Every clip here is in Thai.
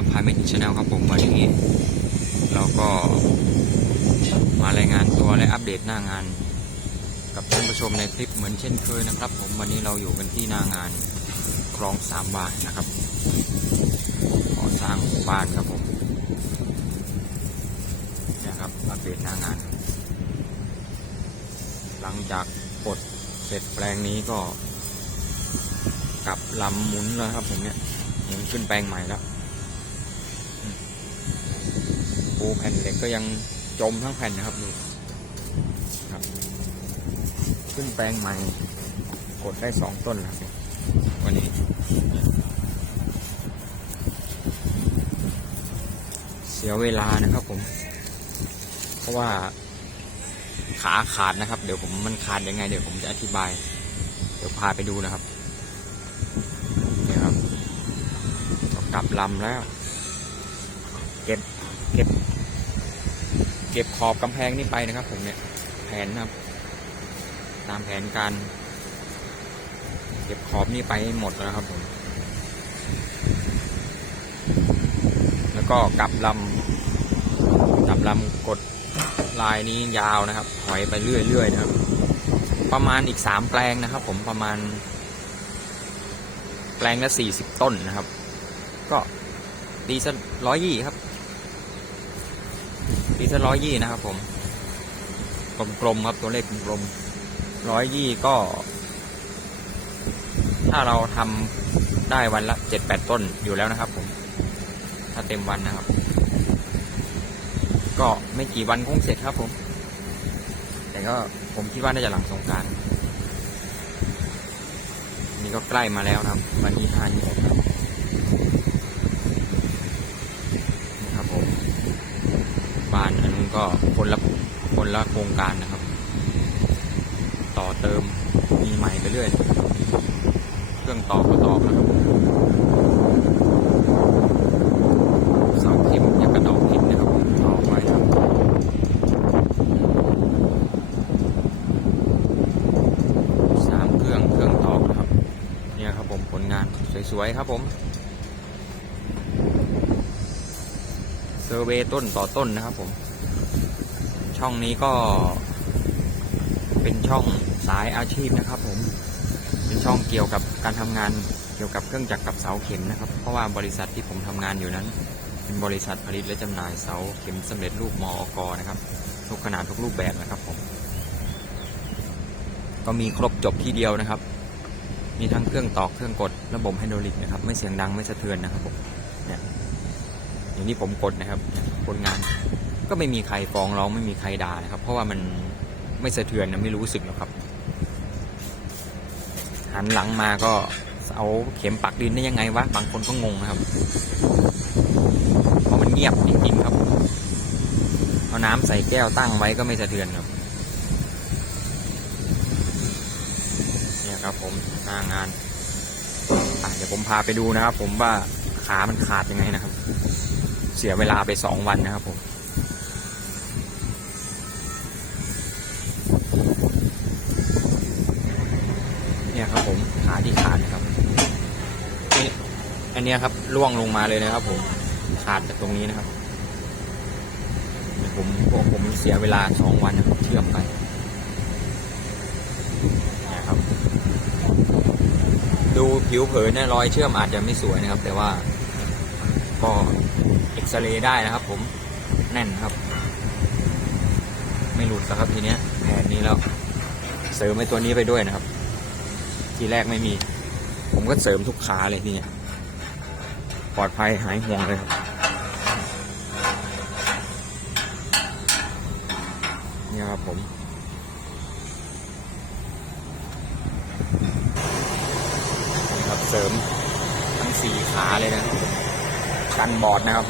ครับพายไม่ถึงชาแนลครับผมวันนี้ เราก็มารายงานตัวและอัปเดตหน้างาน กับท่านผู้ชมในคลิปเหมือนเช่นเคยนะครับ ผมวันนี้เราอยู่กันที่หน้างานคลองสามวานะครับก่อสร้างบ้านครับผมนะครับอัปเดตหน้างาน หลังจากปลดเสร็จแปลงนี้ก็กลับลำหมุนแล้วครับผมเนี่ยหมุนขึ้นแปลงใหม่แล้วอืม ปูแผ่นเหล็กก็ยังจมทั้งแผ่นนะครับดูครับ ขึ้นแปลงใหม่ กดได้สองต้นแล้วครับวันนี้เสียเวลานะครับผม เพราะว่าขาขาดนะครับ เดี๋ยวผมมันขาดยังไง เดี๋ยวผมจะอธิบาย เดี๋ยวพาไปดูนะครับนี่ครับก็กลับลำแล้ว เก็บ เก็บ เก็บขอบกำแพงนี่ไปนะครับ ผมเนี่ยแผนนะครับ ตามแผนการ เก็บขอบนี่ไปหหมดแล้วครับผม แล้วก็กลับลำกลับลำกดลายนี้ยาวนะครับถอยไปเรื่อยๆนะครับ ประมาณอีกสามแปลงนะครับ ผมประมาณ แปลงละสี่สิบต้นนะครับ ก็ตีสักร้อยยี่ครับ ตีสักร้อยยี่นะครับ ผมกลมๆครับตัวเลขกลมๆร้อยยี่ก็ ถ้าเราทำได้วันละเจ็ดแปดต้นอยู่แล้วนะครับ ผม ถ้าเต็มวันนะครับ ก็ไม่กี่วันคงเสร็จครับ ผม แต่ก็ผมคิดว่าน่าจะหลังสงการนี่ก็ใกล้มาแล้วนะครับ วันที่ห้ายี่หกครับผม บ้านอันนู้น ก็คนละคนละโครงการนะครับ ต่อเติมมีใหม่ไปเรื่อย เครื่องต่อก็ต่อนะครับเสาเข็มยังกระดอกหินนะครับผมต่อไว้ครับสามเครื่องเครื่องต่อนะครับ เนี่ยครับผมผลงานสวยๆครับผมเซอร์เวต้นต่อต้นนะครับผม ช่องนี้ก็เป็นช่องสายอาชีพนะครับ ผม เป็นช่องเกี่ยวกับการทำงานเกี่ยวกับเครื่องจักรกับเสาเข็มนะครับ เพราะว่าบริษัทที่ผมทำงานอยู่นั้น เป็นบริษัทผลิตและจำหน่ายเสาเข็มสำเร็จรูปมอกนะครับทุกขนาดทุกรูปแบบนะครับผมก็มีครบจบที่เดียวนะครับ มีทั้งเครื่องตอกเครื่องกดระบบไฮดรอลิกนะครับ ไม่เสียงดังไม่สะเทือนนะครับผมเนี่ยอย่างที่ผมกดนะครับเนี่ยผลงาน ก็ไม่มีใครฟ้องร้องไม่มีใครด่านะครับ เพราะว่ามันไม่สะเทือนนะไม่รู้สึกหรอกครับ หันหลังมาก็เอาเข็มปักดินได้ยังไงวะบางคนก็งงนะครับเพราะมันเงียบจริงๆครับ เอาน้ำใส่แก้วตั้งไว้ก็ไม่สะเทือนครับเนี่ยครับ ผมหน้างานอะเดี๋ยวผมพาไปดูนะครับ ผมว่าขามันขาดยังไงนะครับ เสียเวลาไปสองวันนะครับผม เนี่ยครับผมขาที่ขาดนะครับนี่อันเนี้ยครับล่วงลงมาเลยนะครับ ผมขาดจากตรงนี้นะครับผมพวกผมเสียเวลาสองวันนะครับเชื่อมไปนี่ยครับ ดูผิวเผินเนี่ยรอยเชื่อมอาจจะไม่สวยนะครับ แต่ว่าก็เอ็กซเรย์ได้นะครับ ผมแน่นครับ ไม่หลุดแล้วครับทีเนี้ยแผ่นนี้แล้วเสริมไอ้ตัวนี้ไปด้วยนะครับ ทีแรกไม่มี ผมก็เสริมทุกขาเลยทีเนี้ยปลอดภัยหายห่วงเลยครับนี่ครับผมนี่ครับเสริมทั้งสี่ขาเลยนะกันบอดนะครับ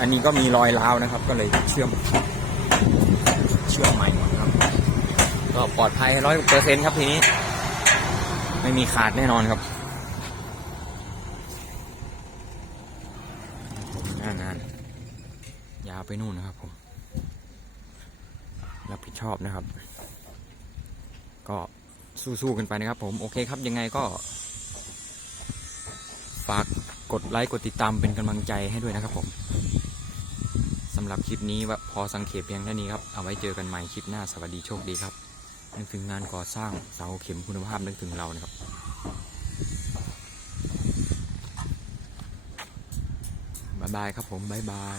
อันนี้ก็มีรอยร้าวนะครับ ก็เลยเชื่อม เชื่อมใหม่หมดครับ ก็ปลอดภัยร้อยเปอร์เซ็นต์ครับทีนี้ ไม่มีขาดแน่นอนครับหน้างาน ยาวไปนู่นนะครับผม รับผิดชอบนะครับ ก็สู้ๆกันไปนะครับผม โอเคครับยังไงก็ ฝากกดไลค์กดติดตามเป็นกำลังใจให้ด้วยนะครับผมสำหรับคลิปนี้ว่าพอสังเกตเพียงเท่านี้ครับ เอาไว้เจอกันใหม่คลิปหน้าสวัสดีโชคดีครับ นึกถึงงานก่อสร้างเสาเข็มคุณภาพนึกถึงเรานะครับบายบายครับผมบายบาย